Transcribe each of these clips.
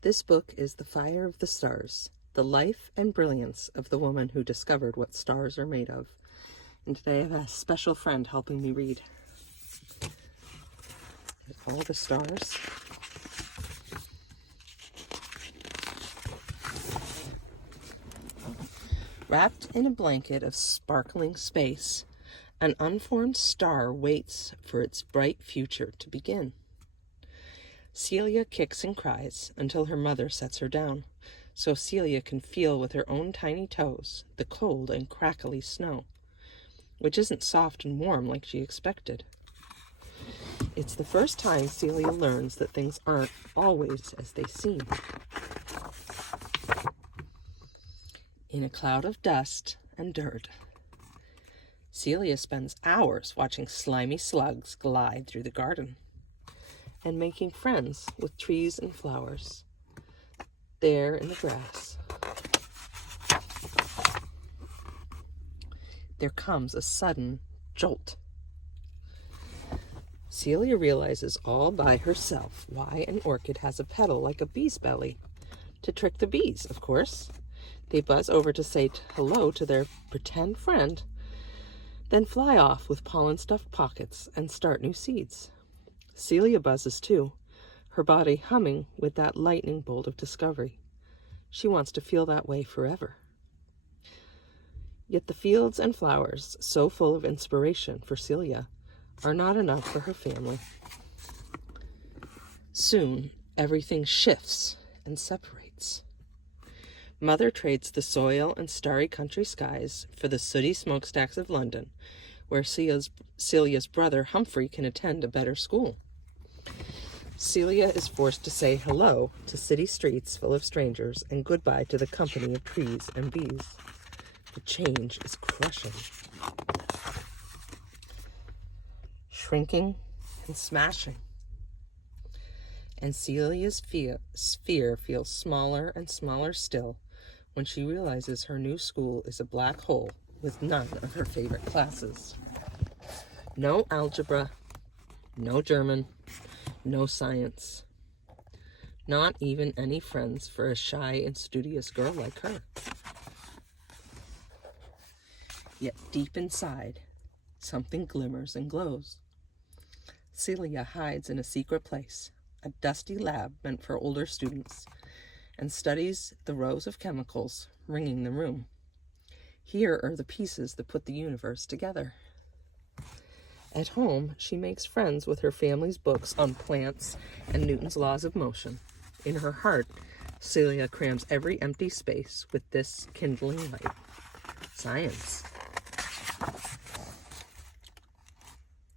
This book is The Fire of the Stars, the life and brilliance of the woman who discovered what stars are made of. And today I have a special friend helping me read. All the stars. Wrapped in a blanket of sparkling space, an unformed star waits for its bright future to begin. Celia kicks and cries until her mother sets her down, so Celia can feel with her own tiny toes the cold and crackly snow, which isn't soft and warm like she expected. It's the first time Celia learns that things aren't always as they seem. In a cloud of dust and dirt, Celia spends hours watching slimy slugs glide through the garden and making friends with trees and flowers there in the grass. There comes a sudden jolt. Celia realizes all by herself why an orchid has a petal like a bee's belly. To trick the bees, of course. They buzz over to say hello to their pretend friend, then fly off with pollen-stuffed pockets and start new seeds. Celia buzzes too, her body humming with that lightning bolt of discovery. She wants to feel that way forever. Yet the fields and flowers, so full of inspiration for Celia, are not enough for her family. Soon, everything shifts and separates. Mother trades the soil and starry country skies for the sooty smokestacks of London, where Celia's brother Humphrey can attend a better school. Celia is forced to say hello to city streets full of strangers and goodbye to the company of trees and bees. The change is crushing. Shrinking and smashing. And Celia's sphere feels smaller and smaller still when she realizes her new school is a black hole with none of her favorite classes. No algebra, no German, no science. Not even any friends for a shy and studious girl like her. Yet deep inside, something glimmers and glows. Celia hides in a secret place, a dusty lab meant for older students, and studies the rows of chemicals ringing the room. Here are the pieces that put the universe together. At home, she makes friends with her family's books on plants and Newton's laws of motion. In her heart, Celia crams every empty space with this kindling light. Science.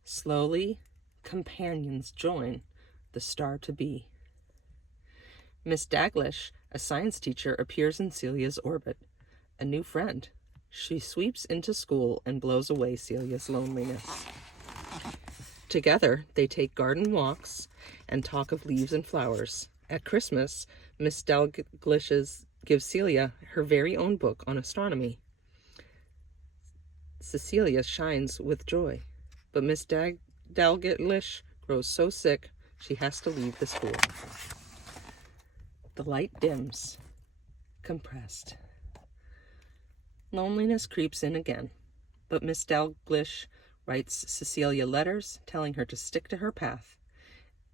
Slowly, companions join the star to be. Miss Daglish, a science teacher, appears in Celia's orbit, a new friend. She sweeps into school and blows away Celia's loneliness. Together, they take garden walks and talk of leaves and flowers. At Christmas, Miss Daglish gives Celia her very own book on astronomy. Cecelia shines with joy, but Miss Daglish grows so sick she has to leave the school. The light dims, compressed. Loneliness creeps in again, but Miss Daglish writes Cecelia letters telling her to stick to her path,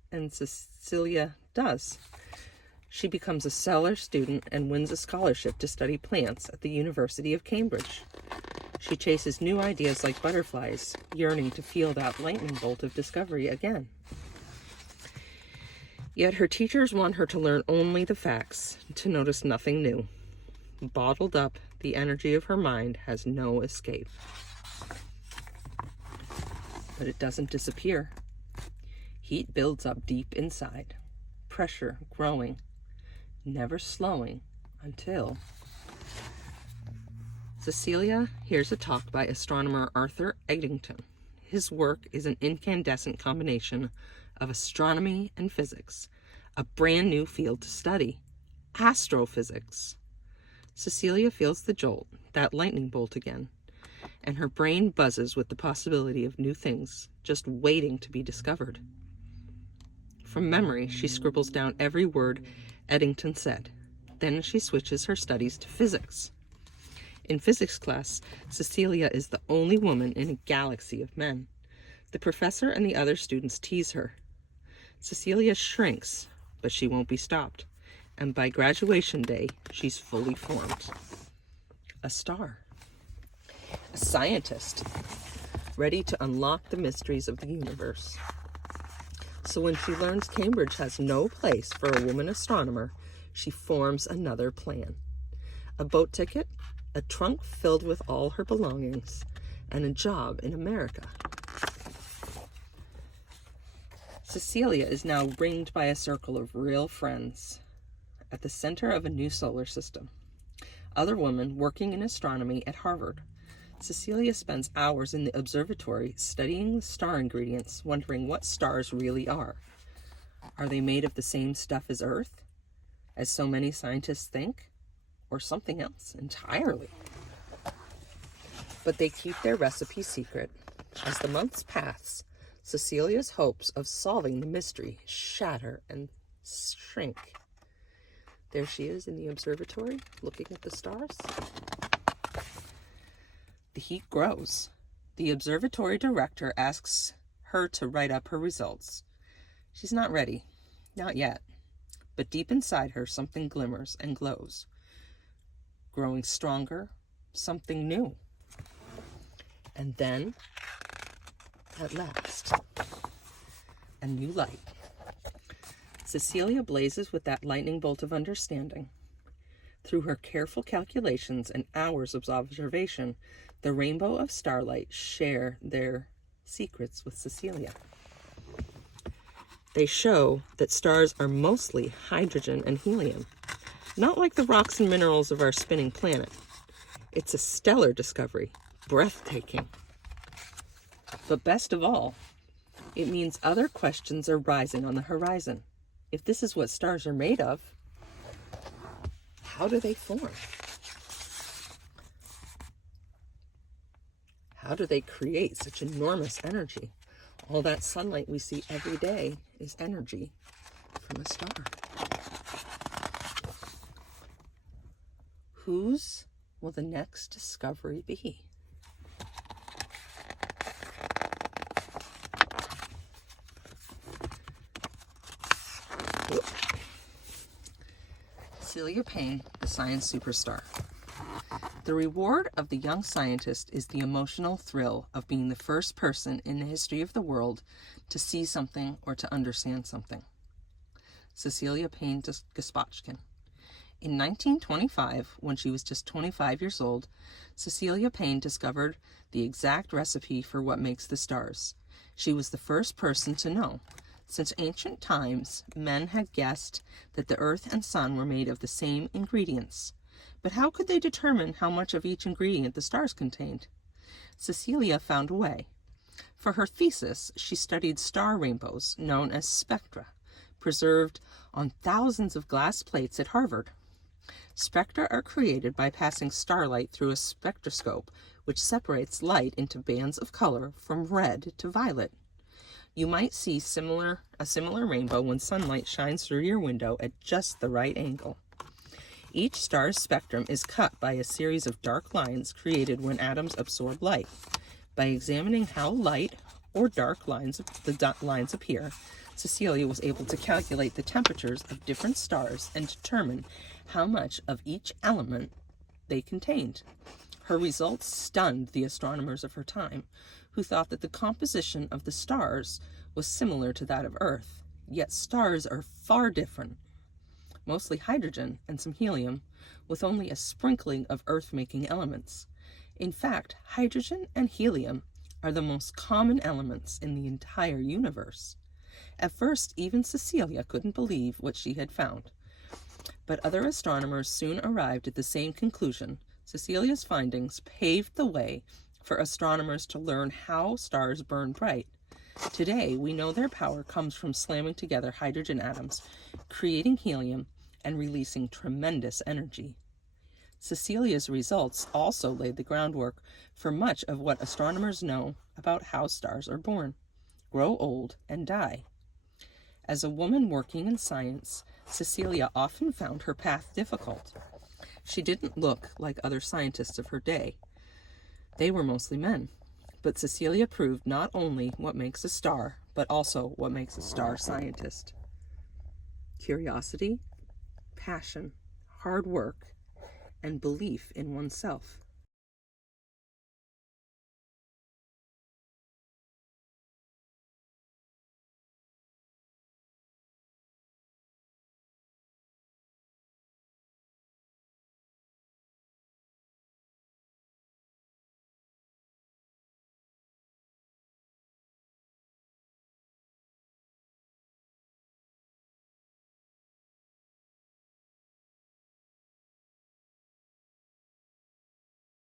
and Cecelia does. She becomes a stellar student and wins a scholarship to study plants at the University of Cambridge. She chases new ideas like butterflies, yearning to feel that lightning bolt of discovery again. Yet her teachers want her to learn only the facts, to notice nothing new. Bottled up, the energy of her mind has no escape. But it doesn't disappear. Heat builds up deep inside, pressure growing, never slowing until Cecelia hears a talk by astronomer Arthur Eddington. His work is an incandescent combination of astronomy and physics, a brand new field to study, astrophysics. Cecelia feels the jolt, that lightning bolt again, and her brain buzzes with the possibility of new things just waiting to be discovered. From memory, she scribbles down every word Eddington said. Then she switches her studies to physics. In physics class, Cecelia is the only woman in a galaxy of men. The professor and the other students tease her. Cecelia shrinks, but she won't be stopped. And by graduation day, she's fully formed. A star. A scientist, ready to unlock the mysteries of the universe. So when she learns Cambridge has no place for a woman astronomer, she forms another plan. A boat ticket, a trunk filled with all her belongings, and a job in America. Cecelia is now ringed by a circle of real friends at the center of a new solar system. Other women working in astronomy at Harvard. Cecelia spends hours in the observatory studying the star ingredients, wondering what stars really are. Are they made of the same stuff as Earth, as so many scientists think, or something else entirely? But they keep their recipe secret. As the months pass, Cecilia's hopes of solving the mystery shatter and shrink. There she is in the observatory, looking at the stars. The heat grows. The observatory director asks her to write up her results. She's not ready. Not yet. But deep inside her, something glimmers and glows. Growing stronger, something new. And then, at last, a new light. Cecelia blazes with that lightning bolt of understanding. Through her careful calculations and hours of observation, the rainbow of starlight share their secrets with Cecelia. They show that stars are mostly hydrogen and helium, not like the rocks and minerals of our spinning planet. It's a stellar discovery, breathtaking. But best of all, it means other questions are rising on the horizon. If this is what stars are made of, how do they form? How do they create such enormous energy? All that sunlight we see every day is energy from a star. Whose will the next discovery be? Cecelia Payne, the science superstar. The reward of the young scientist is the emotional thrill of being the first person in the history of the world to see something or to understand something. Cecelia Payne Gaspachkin. In 1925, when she was just 25 years old, Cecelia Payne discovered the exact recipe for what makes the stars. She was the first person to know. Since ancient times, men had guessed that the earth and sun were made of the same ingredients. But how could they determine how much of each ingredient the stars contained? Cecelia found a way. For her thesis, she studied star rainbows, known as spectra, preserved on thousands of glass plates at Harvard. Spectra are created by passing starlight through a spectroscope, which separates light into bands of color from red to violet. You might see a similar rainbow when sunlight shines through your window at just the right angle. Each star's spectrum is cut by a series of dark lines created when atoms absorb light. By examining how light or dark lines appear, Cecelia was able to calculate the temperatures of different stars and determine how much of each element they contained. Her results stunned the astronomers of her time, who thought that the composition of the stars was similar to that of Earth. Yet stars are far different. Mostly hydrogen and some helium, with only a sprinkling of Earth-making elements. In fact, hydrogen and helium are the most common elements in the entire universe. At first, even Cecelia couldn't believe what she had found. But other astronomers soon arrived at the same conclusion. Cecilia's findings paved the way for astronomers to learn how stars burn bright. Today, we know their power comes from slamming together hydrogen atoms, creating helium, and releasing tremendous energy. Cecilia's results also laid the groundwork for much of what astronomers know about how stars are born, grow old, and die. As a woman working in science, Cecelia often found her path difficult. She didn't look like other scientists of her day. They were mostly men. But Cecelia proved not only what makes a star, but also what makes a star scientist. Curiosity, passion, hard work, and belief in oneself.